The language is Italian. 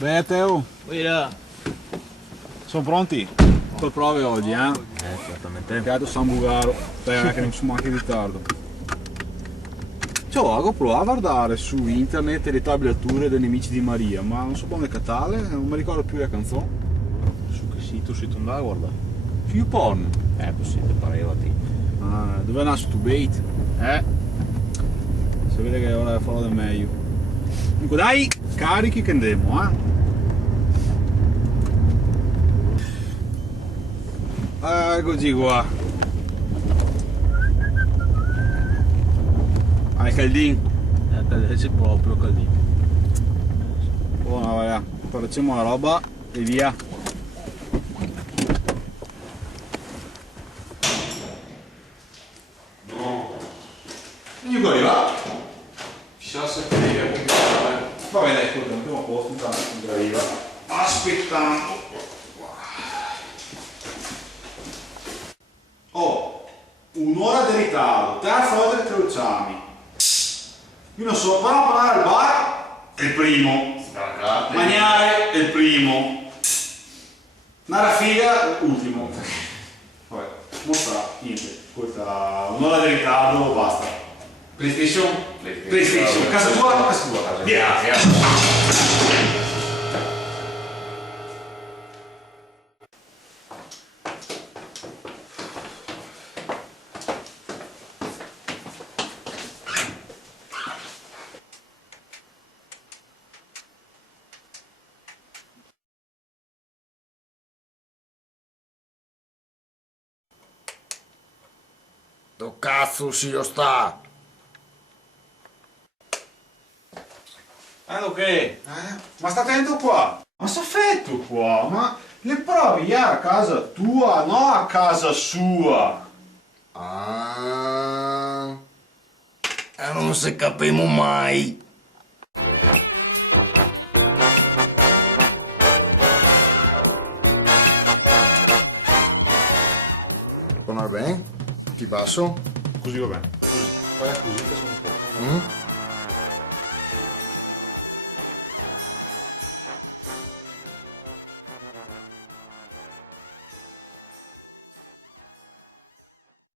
Beh, Teo, Guida. sono pronti per prove oggi, eh? Certamente. Peccato San Bugaro, che non sono anche in ritardo. Ciao, ho provato a guardare su internet le tablature dei nemici di Maria, ma non so come catale, non mi ricordo più la canzone. Su che sito andare a guardare? Su YouPorn. Possibile, pareva di. Ah, dove nasce tu bait? Si vede che ora farò del meglio. Comunque dai, carichi che andiamo, eh? Eccoci qua. Hai caldin? C'è proprio così. Buona, vabbè, facciamo la roba e via. No. Io qua arriva. Chissà se arriva con vabbè dai, ascolta, mettiamo a posto intanto che arriva. Aspettando. Oh, un'ora di ritardo, terza volta che te lo chiami. Io non so, però parlare al bar è il primo. Mangiare è il primo. Andare a figa ultimo. Vabbè, mostra, niente, ascolta, un'ora di ritardo, basta. PlayStation? PlayStation, casa tua? Casa tua. Via. Do cazzo si io sta? Ok, ma sta attento qua. Ma sta fetto qua, ma le provi a casa tua, no a casa sua. Ah, e non si capimo mai. Tornare bene? Ti passo? Così va bene, così. Fai così che sono un po'.